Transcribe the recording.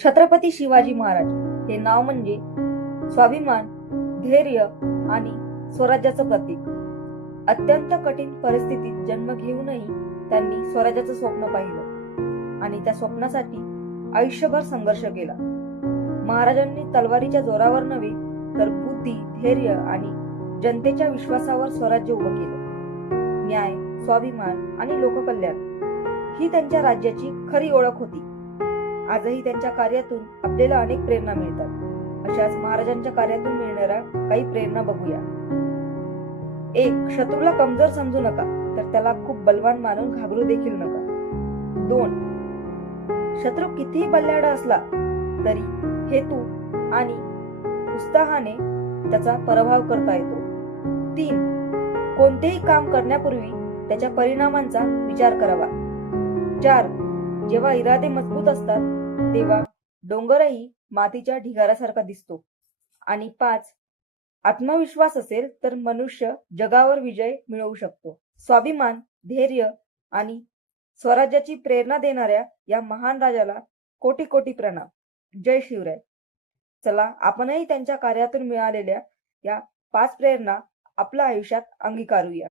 छत्रपती शिवाजी महाराज हे नाव म्हणजे स्वाभिमान, धैर्य आणि स्वराज्याचं प्रतीक. अत्यंत कठीण परिस्थितीत जन्म घेऊनही त्यांनी स्वराज्याचं स्वप्न पाहिलं आणि त्या स्वप्नासाठी आयुष्यभर संघर्ष केला. महाराजांनी तलवारीच्या जोरावर नव्हे तर बुद्धी, धैर्य आणि जनतेच्या विश्वासावर स्वराज्य उभं केलं. न्याय, स्वाभिमान आणि लोककल्याण ही त्यांच्या राज्याची खरी ओळख होती. आजही त्यांच्या कार्यातून आपल्याला अनेक प्रेरणा मिळतात. अशाच महाराजांच्या कार्यातून मिळणाऱ्या काही प्रेरणा बघूया. 1. शत्रूला कमजोर समजू नका, तर त्याला खूप बलवान मानून घाबरू देखील नका. 2. शत्रू कितीही बलाढ्य असला तरी हेतू आणि उत्साहाने त्याचा पराभव करता येतो. 3. कोणतेही काम करण्यापूर्वी त्याच्या परिणामांचा विचार करावा. 4. जेव्हा इरादे मजबूत असतात तेव्हा डोंगरही मातीच्या ढिगाऱ्यासारखा दिसतो. आणि 5. आत्मविश्वास असेल तर मनुष्य जगावर विजय मिळवू शकतो. स्वाभिमान, धैर्य आणि स्वराज्याची प्रेरणा देणाऱ्या या महान राजाला कोटी कोटी प्रणाम. जय शिवराय. चला आपणही त्यांच्या कार्यातून मिळालेल्या या 5 प्रेरणा आपल्या आयुष्यात अंगीकारूया.